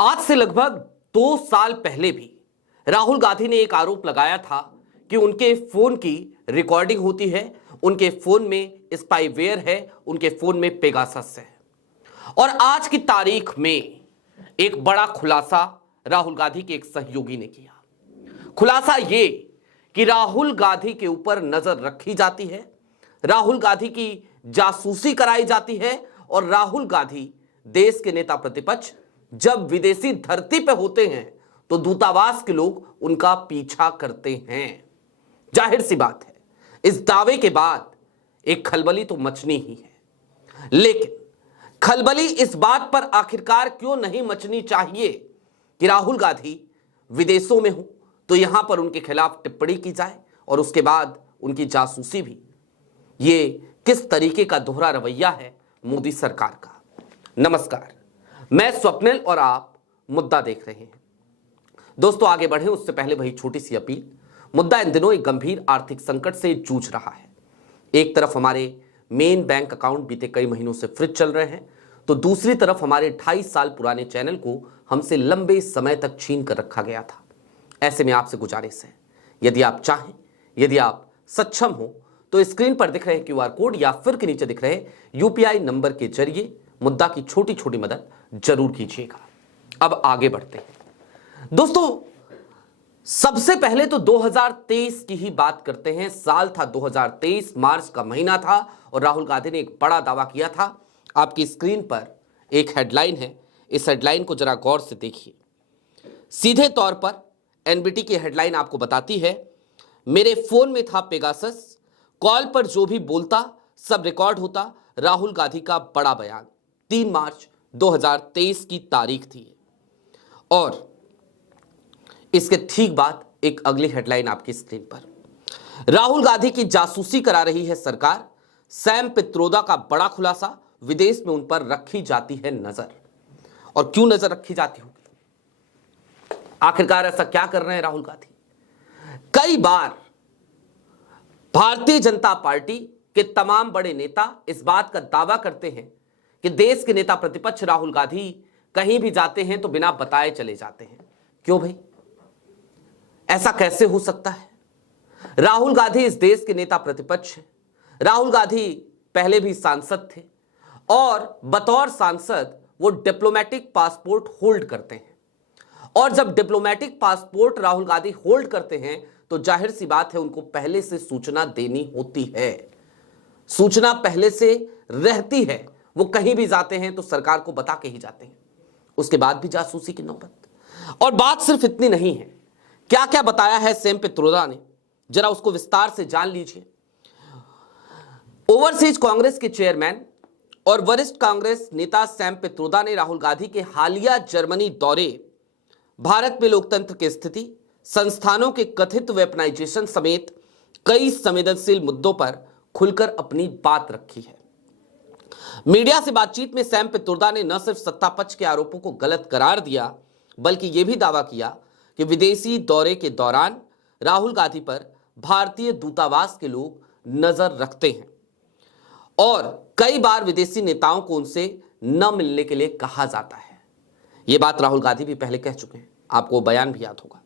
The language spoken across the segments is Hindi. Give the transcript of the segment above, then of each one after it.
आज से लगभग 2 साल पहले भी राहुल गांधी ने एक आरोप लगाया था कि उनके फोन की रिकॉर्डिंग होती है, उनके फोन में स्पाईवेयर है, उनके फोन में पेगासस है। और आज की तारीख में एक बड़ा खुलासा राहुल गांधी के एक सहयोगी ने किया। खुलासा ये कि राहुल गांधी के ऊपर नजर रखी जाती है, राहुल गांधी की जासूसी कराई जाती है और राहुल गांधी देश के नेता प्रतिपक्ष जब विदेशी धरती पर होते हैं तो दूतावास के लोग उनका पीछा करते हैं। जाहिर सी बात है, इस दावे के बाद एक खलबली तो मचनी ही है, लेकिन खलबली इस बात पर आखिरकार क्यों नहीं मचनी चाहिए कि राहुल गांधी विदेशों में हो तो यहां पर उनके खिलाफ टिप्पणी की जाए और उसके बाद उनकी जासूसी भी। ये किस तरीके का दोहरा रवैया है मोदी सरकार का। नमस्कार, मैं स्वप्निल और आप मुद्दा देख रहे हैं। दोस्तों, आगे बढ़े उससे पहले वही छोटी सी अपील। मुद्दा इन दिनों एक गंभीर आर्थिक संकट से जूझ रहा है। एक तरफ हमारे मेन बैंक अकाउंट बीते कई महीनों से फ्रीज चल रहे हैं, तो दूसरी तरफ हमारे 28 साल पुराने चैनल को हमसे लंबे समय तक छीन कर रखा गया था। ऐसे में आपसे गुजारिश है, यदि आप चाहें, यदि आप सक्षम हो तो स्क्रीन पर दिख रहे क्यूआर कोड या फिर के नीचे दिख रहे यूपीआई नंबर के जरिए मुद्दा की छोटी छोटी मदद जरूर कीजिएगा। अब आगे बढ़ते हैं। दोस्तों, सबसे पहले तो 2023 की ही बात करते हैं। साल था 2023, मार्च का महीना था और राहुल गांधी ने एक बड़ा दावा किया था। आपकी स्क्रीन पर एक हेडलाइन है, इस हेडलाइन को जरा गौर से देखिए। सीधे तौर पर एनबीटी की हेडलाइन आपको बताती है, मेरे फोन में था पेगासस, कॉल पर जो भी बोलता सब रिकॉर्ड होता। राहुल गांधी का बड़ा बयान। 3 मार्च 2023 की तारीख थी। और इसके ठीक बाद एक अगली हेडलाइन आपकी स्क्रीन पर, राहुल गांधी की जासूसी करा रही है सरकार, सैम पित्रोदा का बड़ा खुलासा, विदेश में उन पर रखी जाती है नजर। और क्यों नजर रखी जाती होगी, आखिरकार ऐसा क्या कर रहे हैं राहुल गांधी? कई बार भारतीय जनता पार्टी के तमाम बड़े नेता इस बात का दावा करते हैं कि देश के नेता प्रतिपक्ष राहुल गांधी कहीं भी जाते हैं तो बिना बताए चले जाते हैं। क्यों भाई, ऐसा कैसे हो सकता है? राहुल गांधी इस देश के नेता प्रतिपक्ष हैं। राहुल गांधी पहले भी सांसद थे और बतौर सांसद वो डिप्लोमेटिक पासपोर्ट होल्ड करते हैं। और जब diplomatic passport Rahul Gandhi hold करते हैं तो जाहिर सी बात है उनको पहले से सूचना देनी होती है, सूचना पहले से रहती है। वो कहीं भी जाते हैं तो सरकार को बता के ही जाते हैं। उसके बाद भी जासूसी की नौबत। और बात सिर्फ इतनी नहीं है, क्या क्या बताया है सैम पित्रोदा ने, जरा उसको विस्तार से जान लीजिए। ओवरसीज कांग्रेस के चेयरमैन और वरिष्ठ कांग्रेस नेता सैम पित्रोदा ने राहुल गांधी के हालिया जर्मनी दौरे, भारत में लोकतंत्र की स्थिति, संस्थानों के कथित वेपनाइजेशन समेत कई संवेदनशील मुद्दों पर खुलकर अपनी बात रखी है। मीडिया से बातचीत में सैम पित्रोदा ने न सिर्फ सत्ता पक्ष के आरोपों को गलत करार दिया, बल्कि यह भी दावा किया कि विदेशी दौरे के दौरान राहुल गांधी पर भारतीय दूतावास के लोग नजर रखते हैं और कई बार विदेशी नेताओं को उनसे न मिलने के लिए कहा जाता है। यह बात राहुल गांधी भी पहले कह चुके हैं, आपको बयान भी याद होगा।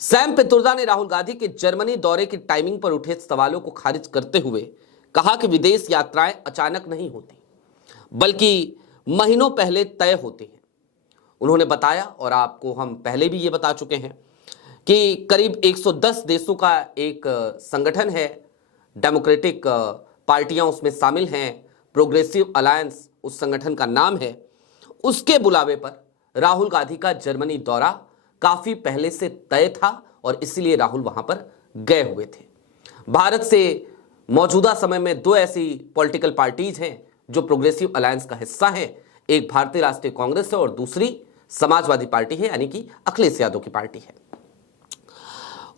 सैम पित्रोदा ने राहुल गांधी के जर्मनी दौरे की टाइमिंग पर उठे सवालों को खारिज करते हुए कहा कि विदेश यात्राएं अचानक नहीं होती, बल्कि महीनों पहले तय होती हैं। उन्होंने बताया, और आपको हम पहले भी ये बता चुके हैं, कि करीब 110 देशों का एक संगठन है, डेमोक्रेटिक पार्टियां उसमें शामिल हैं, प्रोग्रेसिव अलायंस उस संगठन का नाम है। उसके बुलावे पर राहुल गांधी का जर्मनी दौरा काफी पहले से तय था और इसलिए राहुल वहां पर गए हुए थे। भारत से मौजूदा समय में 2 ऐसी पॉलिटिकल पार्टीज हैं जो प्रोग्रेसिव अलायंस का हिस्सा है। एक भारतीय राष्ट्रीय कांग्रेस है और दूसरी समाजवादी पार्टी है, यानी कि अखिलेश यादव की पार्टी है।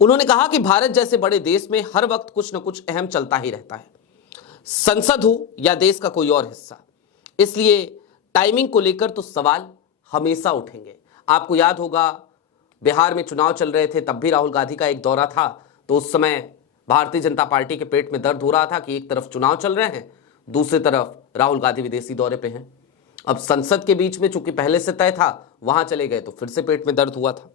उन्होंने कहा कि भारत जैसे बड़े देश में हर वक्त कुछ न कुछ अहम चलता ही रहता है, संसद हो या देश का कोई और हिस्सा, इसलिए टाइमिंग को लेकर तो सवाल हमेशा उठेंगे। आपको याद होगा, बिहार में चुनाव चल रहे थे, तब भी राहुल गांधी का एक दौरा था, तो उस समय भारतीय जनता पार्टी के पेट में दर्द हो रहा था कि एक तरफ चुनाव चल रहे हैं, दूसरी तरफ राहुल गांधी विदेशी दौरे पे हैं। अब संसद के बीच में चूंकि पहले से तय था, वहां चले गए तो फिर से पेट में दर्द हुआ था।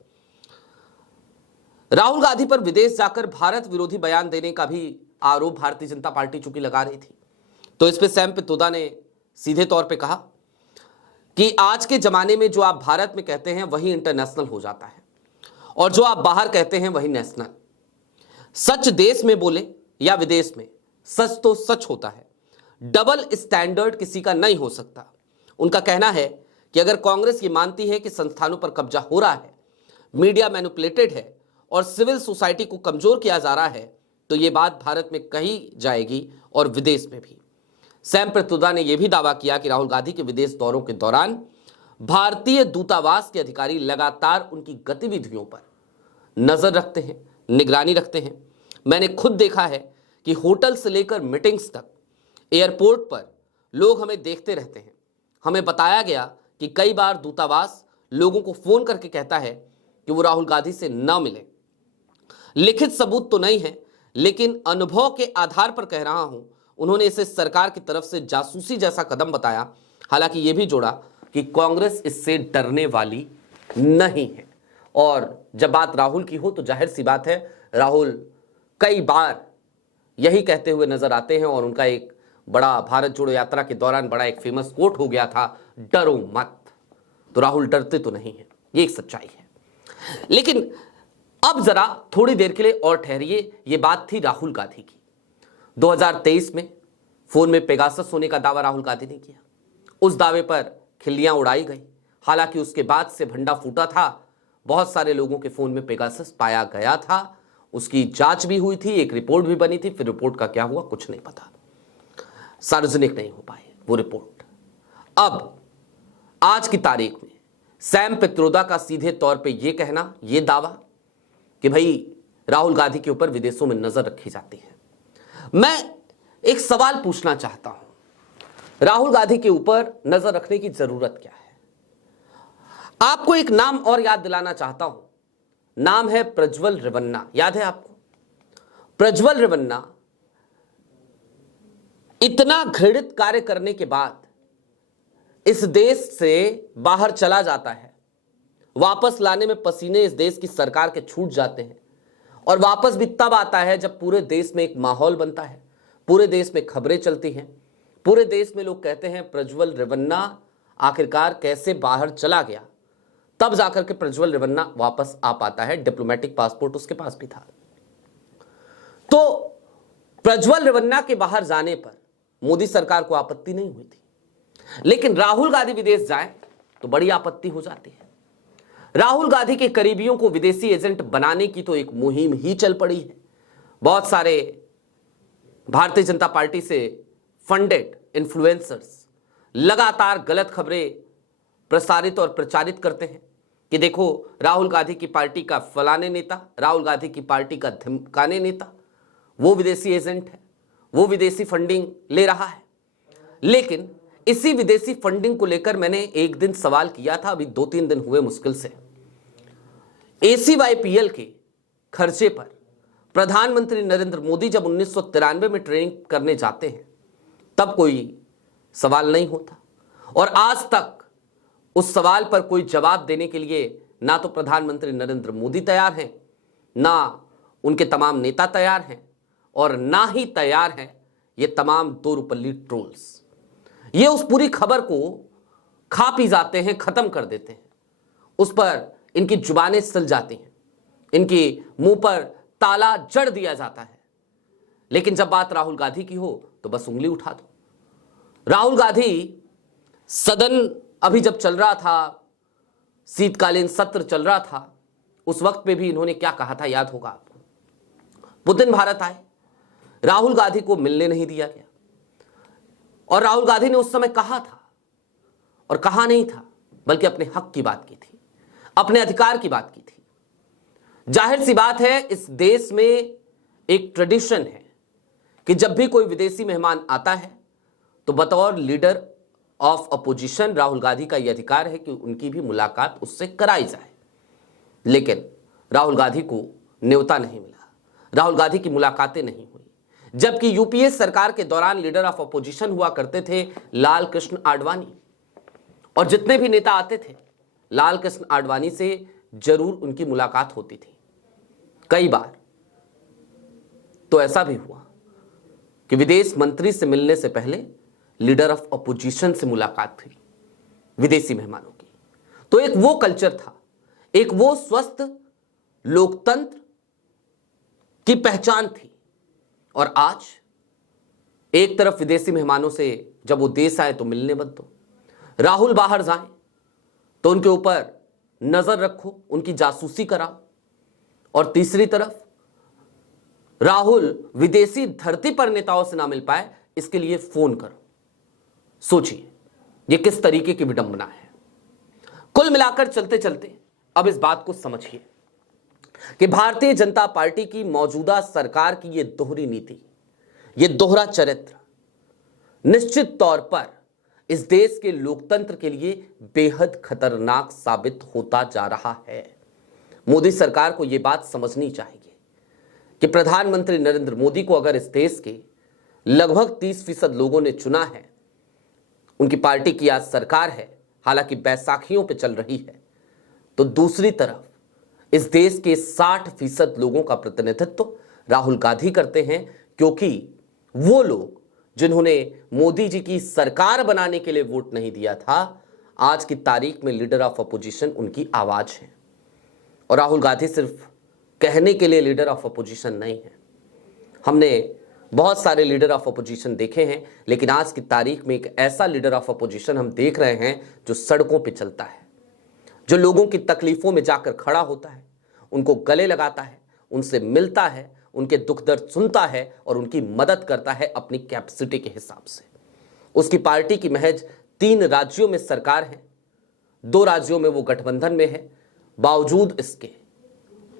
राहुल गांधी पर विदेश जाकर भारत विरोधी बयान देने का भी आरोप भारतीय जनता पार्टी चूंकि लगा रही थी, तो इस पे सैम पित्रोदा ने सीधे तौर पे कहा कि आज के जमाने में जो आप भारत में कहते हैं वही इंटरनेशनल हो जाता है, और जो आप बाहर कहते हैं वही नेशनल। सच देश में बोले या विदेश में, सच तो सच होता है। डबल स्टैंडर्ड किसी का नहीं हो सकता। उनका कहना है कि अगर कांग्रेस ये मानती है कि संस्थानों पर कब्जा हो रहा है, मीडिया मैनिपुलेटेड है और सिविल सोसाइटी को कमजोर किया जा रहा है, तो ये बात भारत में कही जाएगी और विदेश में भी। सैम पित्रोदा ने यह भी दावा किया कि राहुल गांधी के विदेश दौरों के दौरान भारतीय दूतावास के अधिकारी लगातार उनकी गतिविधियों पर नजर रखते हैं, निगरानी रखते हैं। मैंने खुद देखा है कि होटल से लेकर मीटिंग्स तक, एयरपोर्ट पर लोग हमें देखते रहते हैं। हमें बताया गया कि कई बार दूतावास लोगों को फोन करके कहता है कि वो राहुल गांधी से न मिले। लिखित सबूत तो नहीं है, लेकिन अनुभव के आधार पर कह रहा हूं, उन्होंने इसे सरकार की तरफ से जासूसी जैसा कदम बताया। हालांकि यह भी जोड़ा कि कांग्रेस इससे डरने वाली नहीं है। और जब बात राहुल की हो तो जाहिर सी बात है, राहुल कई बार यही कहते हुए नजर आते हैं, और उनका एक बड़ा भारत जोड़ो यात्रा के दौरान बड़ा एक फेमस कोट हो गया था, डरो मत। तो राहुल डरते तो नहीं है, ये एक सच्चाई है। लेकिन अब जरा थोड़ी देर के लिए और ठहरिए। ये बात थी राहुल गांधी की। 2023 में फोन में पेगासस होने का दावा राहुल गांधी ने किया। उस दावे पर खिल्लियां उड़ाई गई। हालांकि उसके बाद से भंडा फूटा था। बहुत सारे लोगों के फोन में पेगासस पाया गया था, उसकी जांच भी हुई थी, एक रिपोर्ट भी बनी थी। फिर रिपोर्ट का क्या हुआ कुछ नहीं पता, सार्वजनिक नहीं हो पाए वो रिपोर्ट। अब आज की तारीख में सैम पित्रोदा का सीधे तौर पे ये कहना, ये दावा कि भाई राहुल गांधी के ऊपर विदेशों में नजर रखी जाती है। मैं एक सवाल पूछना चाहता हूं, राहुल गांधी के ऊपर नजर रखने की जरूरत क्या है? आपको एक नाम और याद दिलाना चाहता हूं, नाम है प्रज्वल रेवन्ना। याद है आपको? प्रज्वल रेवन्ना इतना घृणित कार्य करने के बाद इस देश से बाहर चला जाता है। वापस लाने में पसीने इस देश की सरकार के छूट जाते हैं, और वापस भी तब आता है जब पूरे देश में एक माहौल बनता है, पूरे देश में खबरें चलती हैं, पूरे देश में लोग कहते हैं प्रज्वल रेवन्ना आखिरकार कैसे बाहर चला गया। तब जाकर के प्रज्वल रेवन्ना वापस आ पाता है। डिप्लोमेटिक पासपोर्ट उसके पास भी था। तो प्रज्वल रेवन्ना के बाहर जाने पर मोदी सरकार को आपत्ति नहीं हुई थी, लेकिन राहुल गांधी विदेश जाए तो बड़ी आपत्ति हो जाती है। राहुल गांधी के करीबियों को विदेशी एजेंट बनाने की तो एक मुहिम ही चल पड़ी है। बहुत सारे भारतीय जनता पार्टी से फंडेड इन्फ्लुएंसर्स लगातार गलत खबरें प्रसारित और प्रचारित करते हैं कि देखो राहुल गांधी की पार्टी का फलाने नेता, राहुल गांधी की पार्टी का धमकाने नेता वो विदेशी एजेंट है, वो विदेशी फंडिंग ले रहा है। लेकिन इसी विदेशी फंडिंग को लेकर मैंने एक दिन सवाल किया था, अभी 2-3 दिन हुए मुश्किल से। ACYPL के खर्चे पर प्रधानमंत्री नरेंद्र मोदी जब 1993 में ट्रेनिंग करने जाते हैं तब कोई सवाल नहीं होता, और आज तक उस सवाल पर कोई जवाब देने के लिए ना तो प्रधानमंत्री नरेंद्र मोदी तैयार हैं, ना उनके तमाम नेता तैयार हैं, और ना ही तैयार हैं ये तमाम दो रुपल्ली ट्रोल्स। ये उस पूरी खबर को खा पी जाते हैं, खत्म कर देते हैं, उस पर इनकी जुबानें सिल जाती हैं, इनकी मुंह पर ताला जड़ दिया जाता है। लेकिन जब बात राहुल गांधी की हो तो बस उंगली उठा दो। राहुल गांधी सदन अभी जब चल रहा था, शीतकालीन सत्र चल रहा था, उस वक्त पे भी इन्होंने क्या कहा था याद होगा आपको। पुतिन भारत आए, राहुल गांधी को मिलने नहीं दिया गया, और राहुल गांधी ने उस समय कहा था, और कहा नहीं था बल्कि अपने हक की बात की थी, अपने अधिकार की बात की थी। जाहिर सी बात है इस देश में एक ट्रेडिशन है कि जब भी कोई विदेशी मेहमान आता है तो बतौर leader of opposition Rahul Gandhi का यह अधिकार है कि उनकी भी मुलाकात उससे कराई जाए। लेकिन राहुल गांधी को न्योता नहीं मिला, राहुल गांधी की मुलाकातें नहीं हुई। जबकि यूपीए सरकार के दौरान लीडर ऑफ अपोजिशन हुआ करते थे लाल कृष्ण आडवाणी, और जितने भी नेता आते थे लाल कृष्ण आडवाणी से जरूर उनकी मुलाकात होती थी। कई बार तो ऐसा भी हुआ कि विदेश मंत्री से मिलने से पहले लीडर ऑफ अपोजिशन से मुलाकात हुई, विदेशी मेहमानों की। तो एक वो कल्चर था, एक वो स्वस्थ लोकतंत्र की पहचान थी। और आज एक तरफ विदेशी मेहमानों से जब वो देश आए तो मिलने मत दो, राहुल बाहर जाएं तो उनके ऊपर नजर रखो, उनकी जासूसी कराओ, और तीसरी तरफ राहुल विदेशी धरती पर नेताओं से ना मिल पाए इसके लिए फोन करो। सोचिए ये किस तरीके की विडंबना है। कुल मिलाकर चलते चलते अब इस बात को समझिए कि भारतीय जनता पार्टी की मौजूदा सरकार की यह दोहरी नीति, यह दोहरा चरित्र निश्चित तौर पर इस देश के लोकतंत्र के लिए बेहद खतरनाक साबित होता जा रहा है। मोदी सरकार को यह बात समझनी चाहिए कि प्रधानमंत्री नरेंद्र मोदी को अगर इस देश के लगभग 30% लोगों ने चुना है, उनकी पार्टी की आज सरकार है, हालांकि बैसाखियों पे चल रही है, तो दूसरी तरफ इस देश के 60% लोगों का प्रतिनिधित्व राहुल गांधी करते हैं, क्योंकि वो लोग जिन्होंने मोदी जी की सरकार बनाने के लिए वोट नहीं दिया था, आज की तारीख में लीडर ऑफ अपोजिशन उनकी आवाज है। और राहुल गांधी सिर्फ कहने के लिए लीडर ऑफ अपोजिशन नहीं है। हमने बहुत सारे लीडर ऑफ अपोजिशन देखे हैं, लेकिन आज की तारीख में एक ऐसा लीडर ऑफ अपोजिशन हम देख रहे हैं जो सड़कों पे चलता है, जो लोगों की तकलीफों में जाकर खड़ा होता है, उनको गले लगाता है, उनसे मिलता है, उनके दुख दर्द सुनता है और उनकी मदद करता है अपनी कैपेसिटी के हिसाब से। उसकी पार्टी की महज 3 राज्यों में सरकार है, 2 राज्यों में वो गठबंधन में है, बावजूद इसके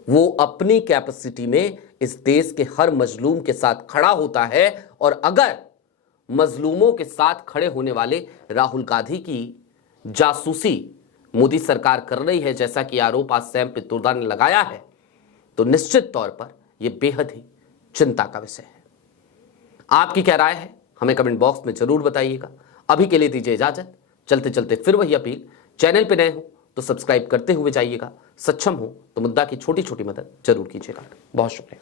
वो अपनी कैपेसिटी में इस देश के हर मजलूम के साथ खड़ा होता है। और अगर मजलूमों के साथ खड़े होने वाले राहुल गांधी की जासूसी मोदी सरकार कर रही है, जैसा कि आरोप आज सैम पित्रोदा ने लगाया है, तो निश्चित तौर पर यह बेहद ही चिंता का विषय है। आपकी क्या राय है हमें कमेंट बॉक्स में जरूर बताइएगा। अभी के लिए दीजिए इजाजत। चलते चलते फिर वही अपील, चैनल पे नए हो तो सब्सक्राइब करते हुए जाइएगा, सक्षम हो तो मुद्दा की छोटी छोटी मदद जरूर कीजिएगा। बहुत शुक्रिया।